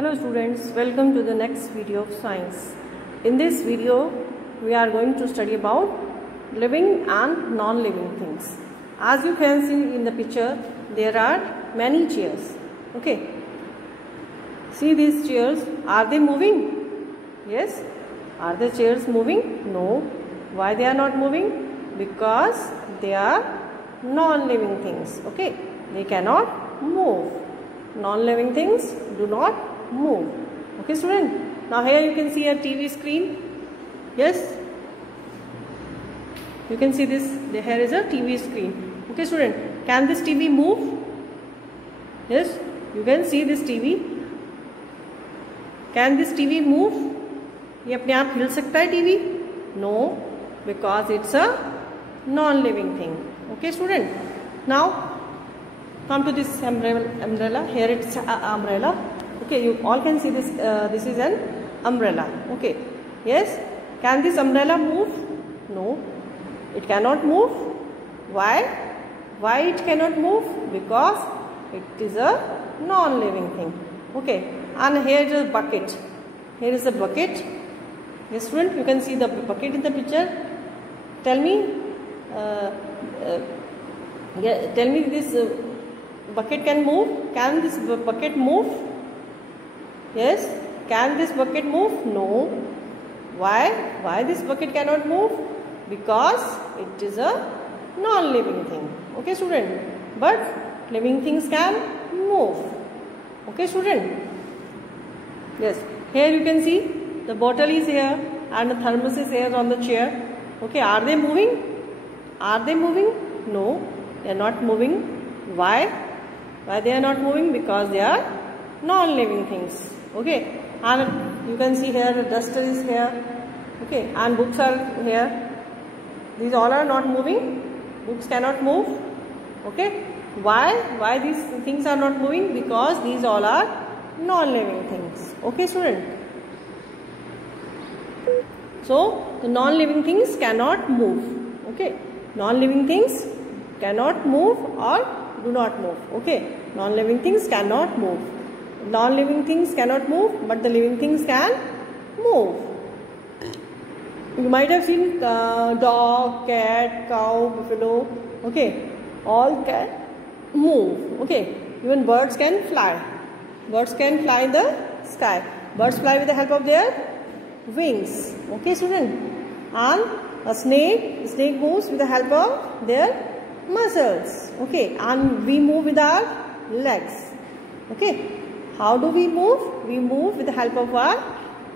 Hello students, welcome to the next video of science. In this video, we are going to study about living and non-living things. As you can see in the picture, there are many chairs. Okay. See these chairs, are they moving? Yes. Are the chairs moving? No. Why they are not moving? Because they are non-living things. Okay. They cannot move. Non-living things do not move. Okay student, now here you can see a TV screen. Yes, you can see this, here is a TV screen. Okay student, can this TV move? Yes, you can see this TV. Can this TV move? ये अपने आप हिल सकता है TV? No, because it's a non-living thing. Okay student, now come to this umbrella. Here it's an umbrella. Okay, you all can see this. This is an umbrella. Okay. Yes. Can this umbrella move? No. It cannot move. Why? Why it cannot move? Because it is a non-living thing. Okay. And here is a bucket. Here is a bucket. Yes, student. You can see the bucket in the picture. Tell me. Tell me this. Bucket can move. Can this bucket move? Yes. Can this bucket move? No. Why? Why this bucket cannot move? Because it is a non-living thing. Okay student. But living things can move. Okay student. Yes. Here you can see the bottle is here and the thermos is here on the chair. Okay. Are they moving? Are they moving? No. They are not moving. Why? Why they are not moving? Because they are non-living things. Okay, and you can see here the duster is here. Okay, and books are here. These all are not moving. Books cannot move. Okay, why? Why these things are not moving? Because these all are non-living things. Okay, student. So the non-living things cannot move. Okay, non-living things cannot move or do not move. Okay, non-living things cannot move. Non-living things cannot move, but the living things can move. You might have seen dog, cat, cow, buffalo. Okay, all can move. Okay, even birds can fly. Birds can fly in the sky. Birds fly with the help of their wings. Okay, student. And a snake moves with the help of their muscles. Okay, and we move with our legs. Okay, how do we move? We move with the help of our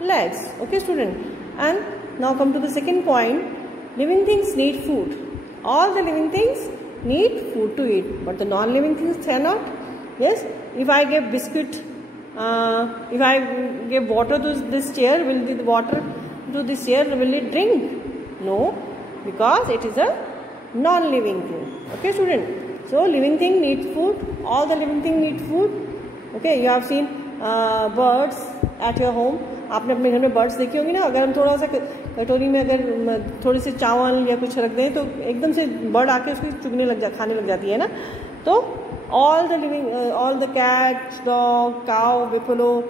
legs. Okay student, and now come to the second point. Living things need food. All the living things need food to eat, but the non-living things cannot. Yes, if I give biscuit, if I give water to this chair, will the water to this chair, will it drink? No, because it is a non-living thing. Okay student, so living thing needs food. All the living thing need food. Okay, you have seen birds at your home. आपने अपने घर में birds देखी होंगी ना. अगर हम थोड़ा सा कटोरी में अगर थोड़े से चावल या कुछ रख दें तो एकदम से bird आके उसको चुगने लग खाने लग जाती है ना. तो all the living, all the cats, dog, cow, buffalo,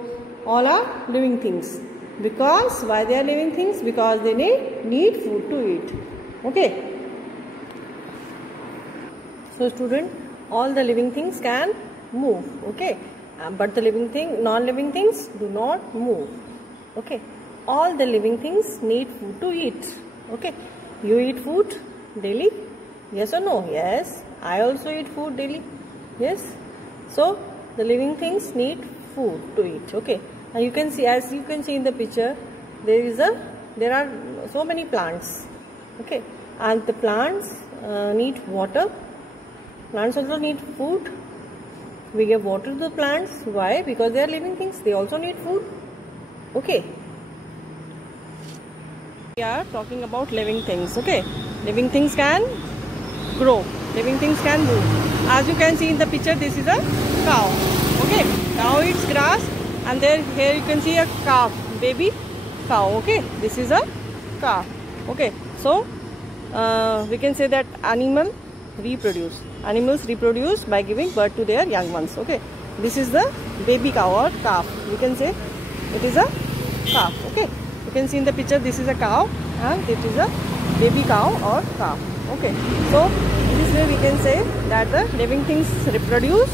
all are living things. Because why they are living things? Because they need food to eat. Okay. So student, all the living things can move. Okay, but the non-living things do not move. Okay, all the living things need food to eat. Okay, you eat food daily? Yes or no? Yes, I also eat food daily. Yes, so the living things need food to eat. Okay, and you can see, as you can see in the picture, there are so many plants. Okay, and the plants need water. Plants also need food. We give water to the plants. Why? Because they are living things. They also need food. Okay. We are talking about living things. Okay. Living things can grow. Living things can move. As you can see in the picture, this is a cow. Okay. Cow eats grass, and here you can see a calf, baby cow. Okay. This is a calf. Okay. So we can say that animals reproduce by giving birth to their young ones. Okay, this is the baby cow or calf. You can say it is a calf. Okay, you can see in the picture this is a cow and it is a baby cow or calf. Okay, so in this way we can say that the living things reproduce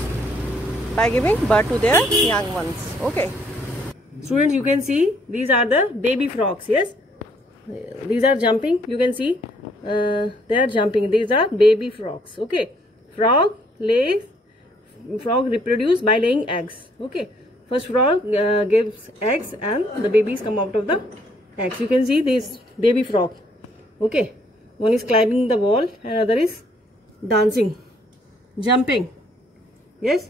by giving birth to their young ones. Okay, students, you can see these are the baby frogs. Yes, these are jumping. You can see they are jumping. These are baby frogs. Okay, frog reproduce by laying eggs. Okay, first frog gives eggs and the babies come out of the eggs. You can see this baby frog. Okay, one is climbing the wall and other is dancing, jumping. Yes,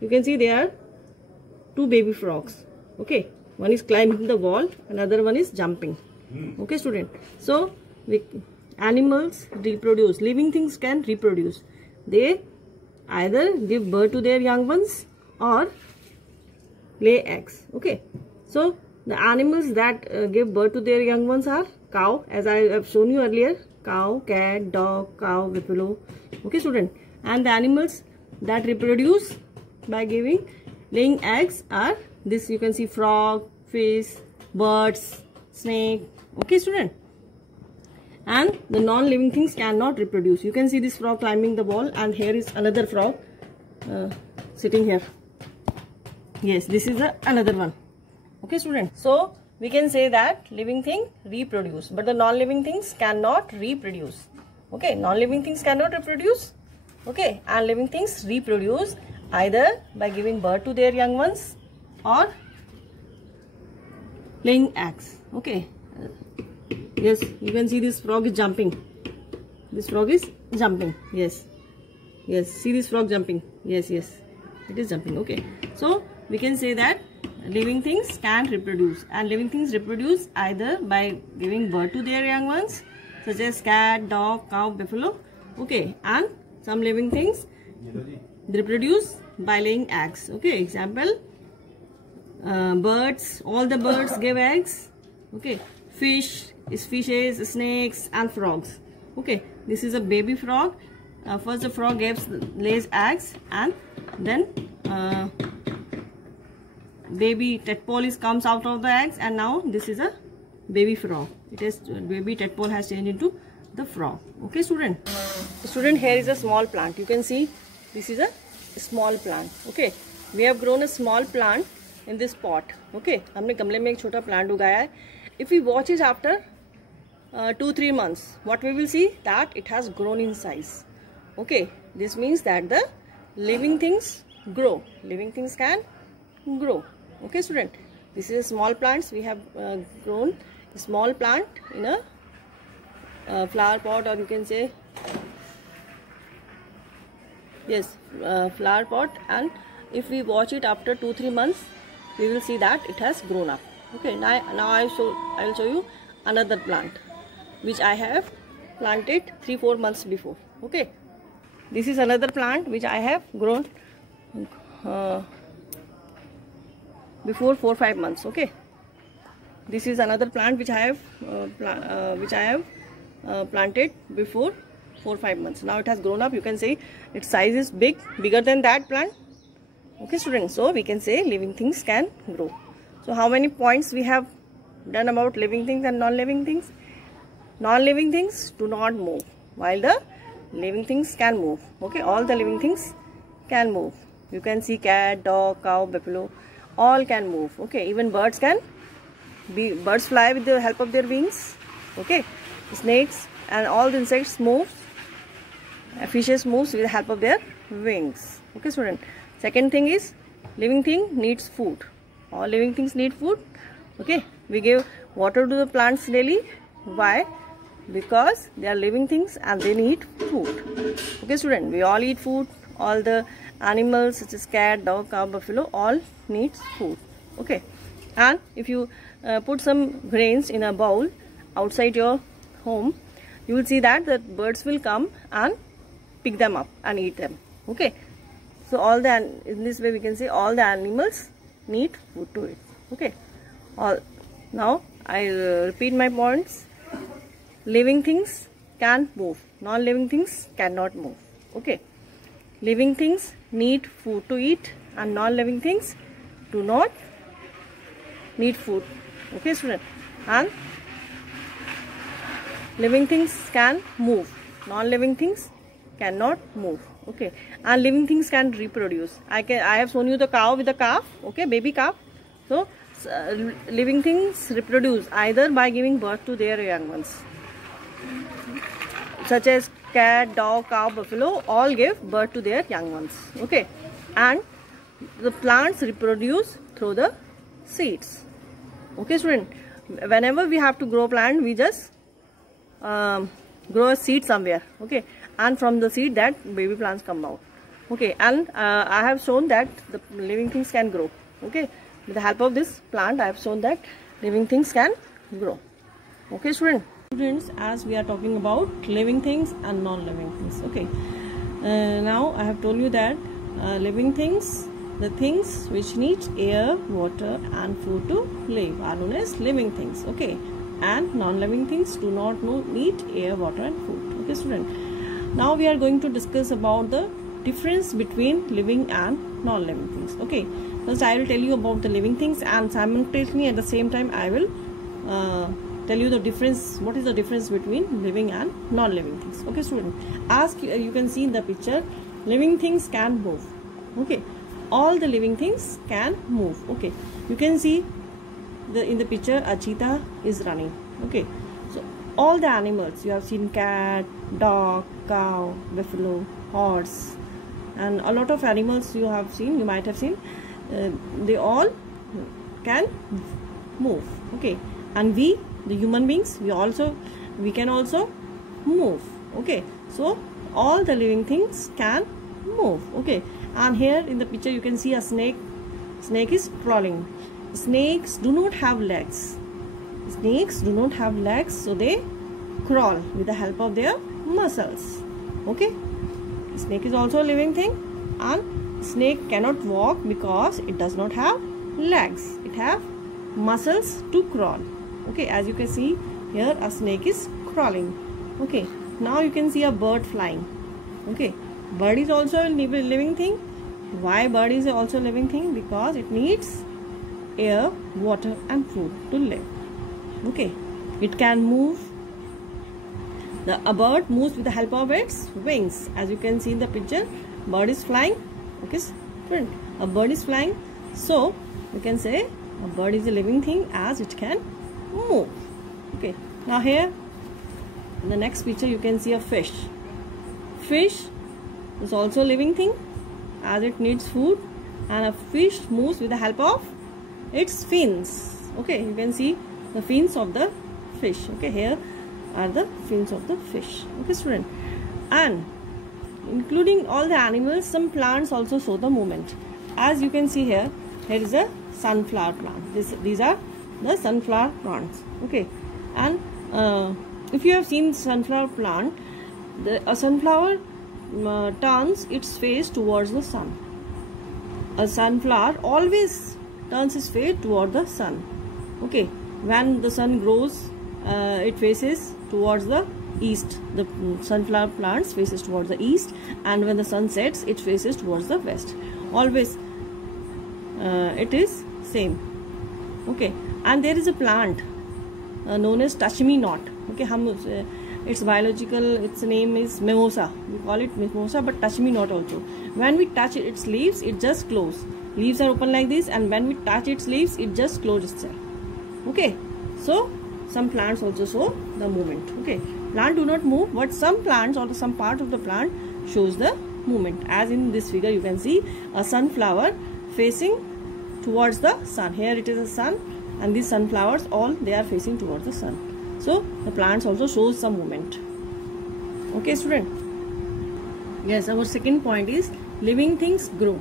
you can see there are two baby frogs. Okay, one is climbing the wall, another one is jumping. Okay, student. So animals reproduce. Living things can reproduce. They either give birth to their young ones or lay eggs. Okay, so the animals that give birth to their young ones are cow, as I have shown you earlier, cow, cat, dog, cow, buffalo. Okay, student. And the animals that reproduce by laying eggs are this. You can see frog, fish, birds, snake. Okay, student. And the non-living things cannot reproduce. You can see this frog climbing the wall, and here is another frog sitting here. Yes, this is another one. Okay, student. So we can say that living thing reproduce, but the non-living things cannot reproduce. Okay, non-living things cannot reproduce. Okay, and living things reproduce either by giving birth to their young ones or laying eggs. Okay. Yes, you can see this frog is jumping. This frog is jumping. Yes. Yes, see this frog jumping. Yes, yes. It is jumping. Okay. So we can say that living things can reproduce, and living things reproduce either by giving birth to their young ones, such as cat, dog, cow, buffalo. Okay. And some living things reproduce by laying eggs. Okay. Example, birds. All the birds give eggs. Okay. Fishes, snakes and frogs. Okay, this is a baby frog. First the frog lays eggs, and then baby tadpole comes out of the eggs, and now this is a baby frog. Baby tadpole has changed into the frog. Okay, student. Student, here is a small plant. You can see this is a small plant. Okay, we have grown a small plant in this pot. Okay, हमने गमले में एक छोटा plant उगाया है. If we watch it after 2-3 months, what we will see that it has grown in size. Okay, this means that the living things grow. Living things can grow. Okay, student. This is small plants. We have grown a small plant in a flower pot, or you can say yes, flower pot. And if we watch it after 2-3 months, we will see that it has grown up. Okay, now I will show you another plant which I have planted 3-4 months before. Okay, this is another plant which I have grown before 4-5 months. Okay, this is another plant which I have planted before 4-5 months. Now it has grown up. You can see its size is bigger than that plant. Okay, students. So we can say living things can grow. So how many points we have done about living things and non-living things? Non-living things do not move, while the living things can move. Okay, all the living things can move. You can see cat, dog, cow, buffalo, all can move. Okay, even birds fly with the help of their wings. Okay, snakes and all the insects move. Fishes moves with the help of their wings. Okay, student. Second thing is living thing needs food. All living things need food. Okay, we give water to the plants daily. Why? Because they are living things and they need food. Okay, student, we all eat food. All the animals such as cat, dog, cow, buffalo, all needs food. Okay, and if you put some grains in a bowl outside your home, you will see that the birds will come and pick them up and eat them. Okay, so in this way we can say all the animals need food to eat. Okay, now I repeat my points. Living things can move, non-living things cannot move. Okay, living things need food to eat and non-living things do not need food. Okay, student. And living things can move, non-living things cannot move. Okay, and living things can reproduce. I have shown you the cow with the calf. Okay, baby calf. So living things reproduce either by giving birth to their young ones, such as cat, dog, cow, buffalo, all give birth to their young ones. Okay, and the plants reproduce through the seeds. Okay, student. Whenever we have to grow plant, we just grow a seed somewhere. Okay, and from the seed that baby plants come out. Okay, and I have shown that the living things can grow. Okay, with the help of this plant, I have shown that living things can grow. Okay, students, as we are talking about living things and non-living things. Okay, now I have told you that living things, the things which need air, water and food to live, are known as living things. Okay, and non-living things do not need air, water and food. Okay, student, now we are going to discuss about the difference between living and non-living things. Okay, first I will tell you about the living things, and simultaneously at the same time I will tell you the difference, what is the difference between living and non-living things. Okay, student, as you can see in the picture, living things can move. Okay, all the living things can move. Okay, you can see in the picture a cheetah is running. Okay, so all the animals you have seen, cat, dog, cow, buffalo, horse, and a lot of animals you have seen, you might have seen, they all can move. Okay, and we, the human beings, we can also move. Okay, so all the living things can move. Okay, and here in the picture you can see a snake. Snake is crawling. Snakes do not have legs. Snakes do not have legs, so they crawl with the help of their muscles. Okay, snake is also a living thing, and snake cannot walk because it does not have legs. It have muscles to crawl. Okay, as you can see here, a snake is crawling. Okay, now you can see a bird flying. Okay, bird is also a living thing. Why bird is also a living thing? Because it needs air, water and food to live. Okay, it can move. A bird moves with the help of its wings. As you can see in the picture, bird is flying. Okay, friend, a bird is flying. So you can say a bird is a living thing as it can move. Okay, now here in the next picture you can see a fish. Fish is also a living thing as it needs food, and a fish moves with the help of its fins. Okay, you can see the fins of the fish. Okay, here are the fins of the fish. Okay, student, and including all the animals, some plants also show the movement. As you can see here, here is a sunflower plant. These are the sunflower plants. Okay, and if you have seen sunflower plant, a sunflower turns its face towards the sun. A sunflower always turns its face toward the sun. Okay, when the sun grows, it faces towards the east. The sunflower plants faces towards the east, and when the sun sets, it faces towards the west. Always it is same. Okay, and there is a plant known as touch-me-not. Okay, its name is mimosa. We call it mimosa, but touch-me-not also. When we touch its leaves, it just closes. Leaves are open like this, and when we touch its leaves, it just closes itself. Okay, so some plants also show the movement. Okay, plant do not move, but some plants or some part of the plant shows the movement. As in this figure, you can see a sunflower facing towards the sun. Here it is a sun, and these sunflowers, all they are facing towards the sun. So the plants also shows some movement. Okay, student. Yes, our second point is living things grow.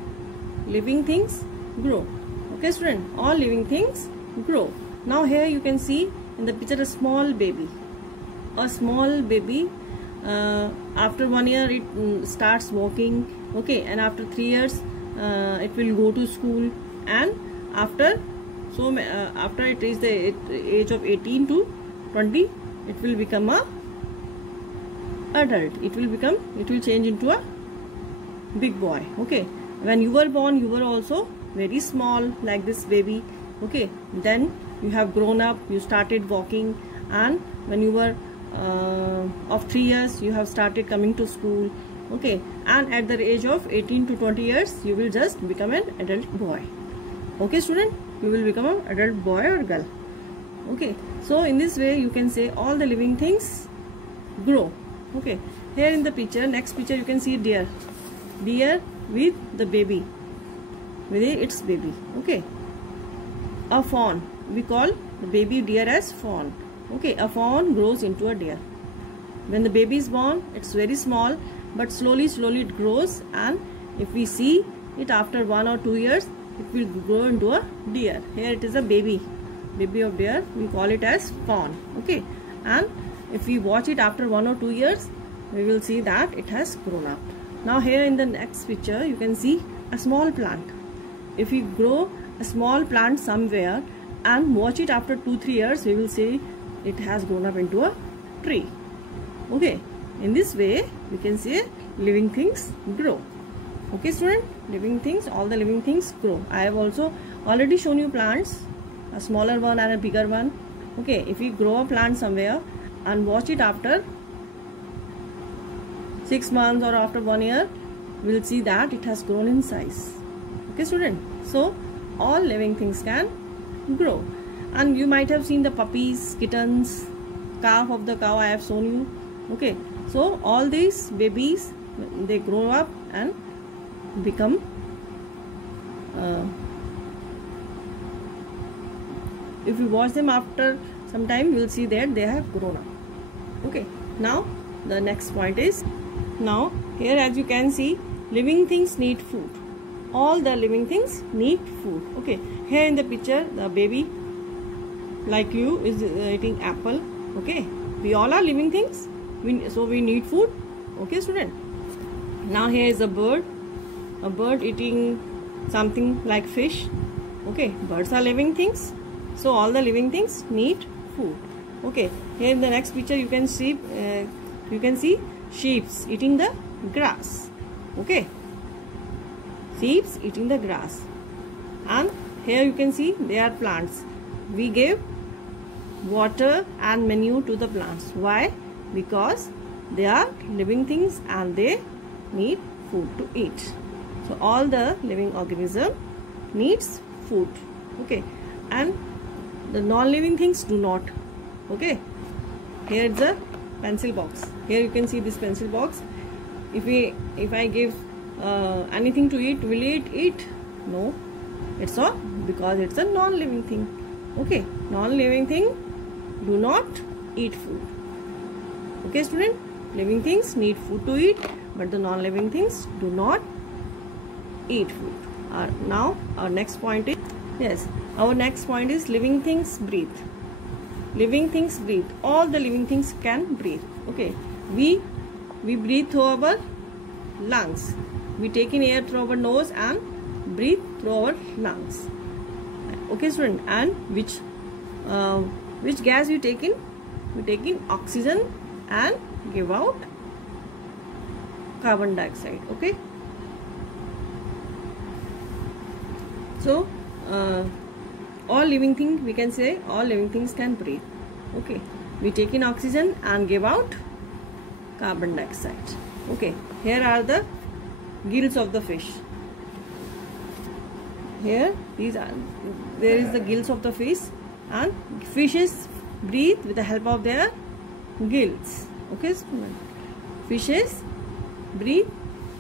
Living things grow. Okay, student, all living things grow. Now here you can see in the picture a small baby. A small baby, after 1 year it starts walking. Okay, and after 3 years it will go to school, and after it is the age of 18 to 20, it will become a adult. It will change into a big boy. Okay, When you were born, you were also very small, like this baby. Okay, then you have grown up, you started walking, and when you were of 3 years, you have started coming to school. Okay, and at the age of 18 to 20 years, you will just become an adult boy. Okay, student, you will become an adult boy or girl. Okay, so in this way you can say all the living things grow. Okay, here in the picture, next picture, you can see deer with the baby, with its baby. Okay, a fawn, we call the baby deer as fawn. Okay, a fawn grows into a deer. When the baby is born, it's very small, but slowly it grows, and if we see it after 1 or 2 years, it will grow into a deer. Here it is a baby of deer, we call it as fawn. Okay, and if we watch it after 1 or 2 years, we will see that it has grown up. Now here in the next picture, you can see a small plant. If we grow a small plant somewhere and watch it after 2-3 years, we will see it has grown up into a tree. Okay, in this way we can say living things grow. Okay, student, living things, all the living things grow. I have also already shown you plants, a smaller one and a bigger one. Okay, if we grow a plant somewhere and watch it after 6 months or after 1 year, we will see that it has grown in size. Okay, student, so all living things can grow. And you might have seen the puppies, kittens, calf of the cow I have shown you. Okay, so all these babies, they grow up and become if you watch them after some time, you will see that they have grown up. Okay, now the next point is, now here as you can see, living things need food. All the living things need food. Okay, here in the picture, the baby like you is eating apple. Okay, we all are living things, so we need food. Okay, student, now here is a bird eating something like fish. Okay, birds are living things, so all the living things need food. Okay, here in the next picture you can see sheep eating the grass. Okay, sheep eating the grass. And here you can see they are plants. We gave water and manure to the plants. Why? Because they are living things and they need food to eat. So all the living organism needs food. Okay, and the non-living things do not. Okay, here is a pencil box. Here you can see this pencil box. If I give anything to eat, will it eat? No, it's all because it's a non-living thing. Okay, non-living thing do not eat food. Okay, student, living things need food to eat, but the non-living things do not eat food. Now our next point is, our next point is living things breathe. Living things breathe. All the living things can breathe. Okay, we breathe through our lungs. We take in air through our nose and breathe through our lungs. Okay, student, and which gas you take in? We take in oxygen and give out carbon dioxide. Okay, so all living things, we can say all living things can breathe. Okay, we take in oxygen and give out carbon dioxide. Okay, here are the gills of the fish. Here there is the gills of the fish, and fishes breathe with the help of their gills. Okay, fishes breathe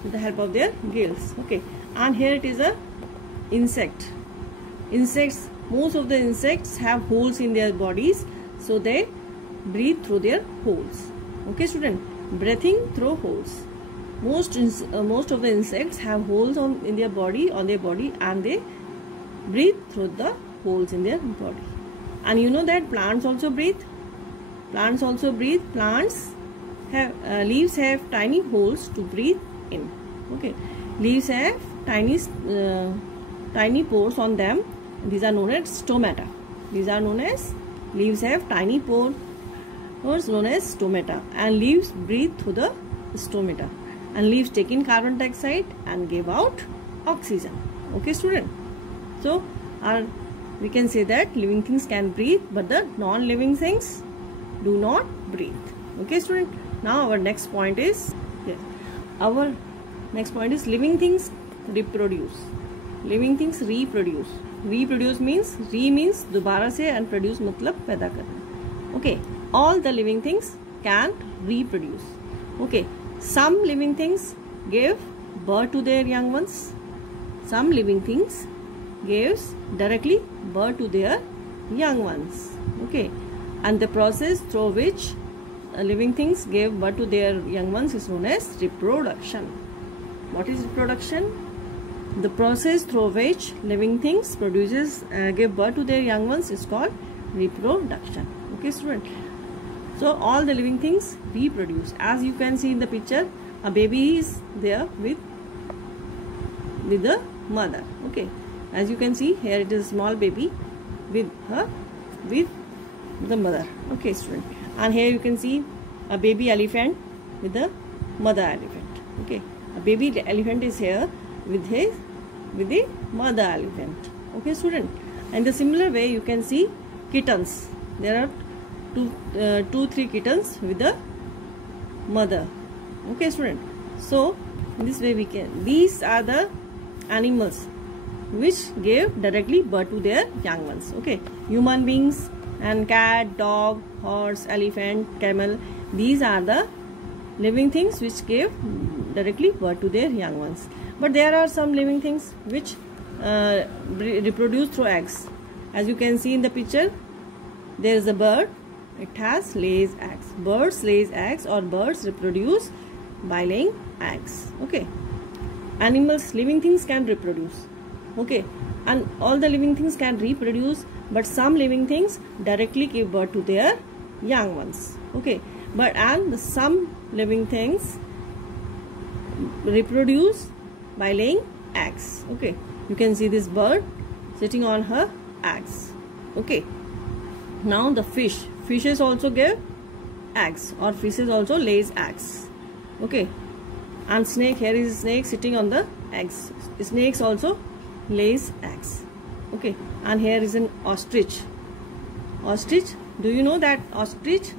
with the help of their gills. Okay, and here it is a insect. Insects, most of the insects have holes in their bodies, so they breathe through their holes. Okay, student, breathing through holes. Most of the insects have holes in their body, and they breathe through the holes in their body. And you know that plants also breathe. Plants also breathe. Plants have leaves have tiny holes to breathe in. Okay, leaves have tiny pores on them. These are known as stomata. Leaves have tiny pores known as stomata, and leaves breathe through the stomata. And leaves take in carbon dioxide and give out oxygen. Okay, student. So we can say that living things can breathe, but the non-living things do not breathe. Okay, student. Now our next point is living things reproduce. Living things reproduce. Reproduce means दोबारा से, and produce मतलब पैदा करना. Okay, all the living things can reproduce. Okay, some living things give birth to their young ones. Some living things gives directly birth to their young ones. Okay, and the process through which living things give birth to their young ones is known as reproduction. What is reproduction? The process through which living things give birth to their young ones is called reproduction. Okay, student. So all the living things reproduce. As you can see in the picture, a baby is there with the mother. Okay, as you can see here, it is a small baby with the mother. Okay, student. And here you can see a baby elephant with the mother elephant. Okay, a baby elephant is here with the mother elephant. Okay, student. And the similar way you can see kittens. There are two, 3 kittens with the mother. Okay, student. So in this way these are the animals which gave directly birth to their young ones. Okay, human beings and cat, dog, horse, elephant, camel, these are the living things which gave directly birth to their young ones. But there are some living things which reproduce through eggs. As you can see in the picture, there is a bird. It has lays eggs. Birds lays eggs, or birds reproduce by laying eggs. Okay, animals, living things can reproduce. Okay, and all the living things can reproduce, but some living things directly give birth to their young ones. Okay, and some living things reproduce by laying eggs. Okay, you can see this bird sitting on her eggs. Okay, now the fishes also give eggs, or fishes also lays eggs. Okay, and snake, here is a snake sitting on the eggs. Snakes also lays eggs. Okay, and here is an ostrich. Do you know that ostrich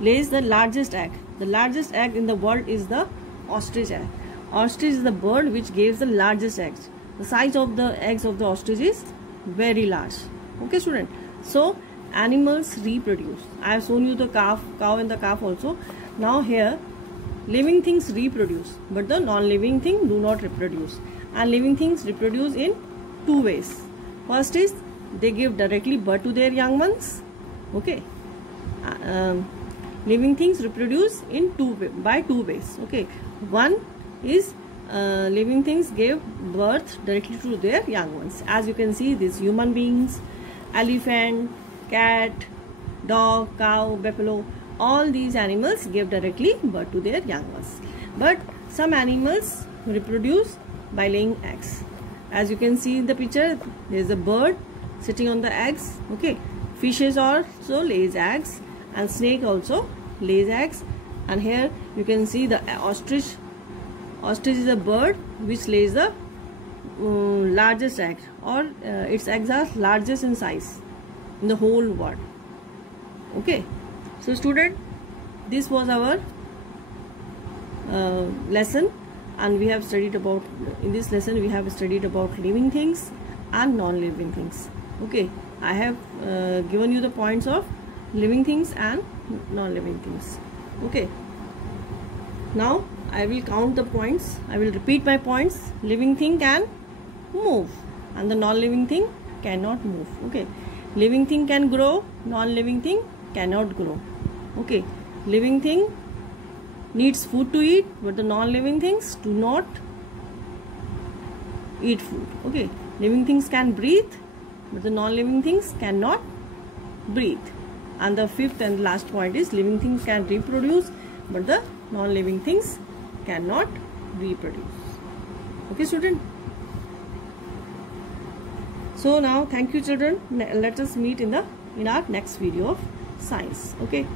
lays the largest egg? The largest egg in the world is the ostrich egg. Ostrich is the bird which gives the largest eggs. The size of the eggs of the ostrich is very large. Okay, student. So animals reproduce. I have shown you the cow and the calf also. Now here living things reproduce, but the non-living thing do not reproduce. And living things reproduce in 2 ways. First is they give directly birth to their young ones. Okay, living things reproduce in by two ways. Okay, one is living things give birth directly to their young ones. As you can see, these human beings, elephant, cat, dog, cow, buffalo, all these animals give directly birth to their young ones. But some animals reproduce by laying eggs. As you can see in the picture, there is a bird sitting on the eggs. Okay, fishes also lays eggs, and snake also lays eggs. And here you can see the ostrich. Ostrich is a bird which lays the largest egg, or its eggs are largest in size in the whole world. Okay, so student, this was our lesson, and we have studied about, in this lesson we have studied about living things and non-living things. Okay, I have given you the points of living things and non-living things. Okay, now I will count the points. I will repeat my points. Living thing can move, and the non-living thing cannot move. Okay, living thing can grow, non-living thing cannot grow. Okay, living thing needs food to eat, but the non-living things do not eat food. Okay, living things can breathe, but the non-living things cannot breathe. And the fifth and last point is living things can reproduce, but the non-living things cannot reproduce. Okay, student. So now, thank you, children. Let us meet in our next video of science. Okay.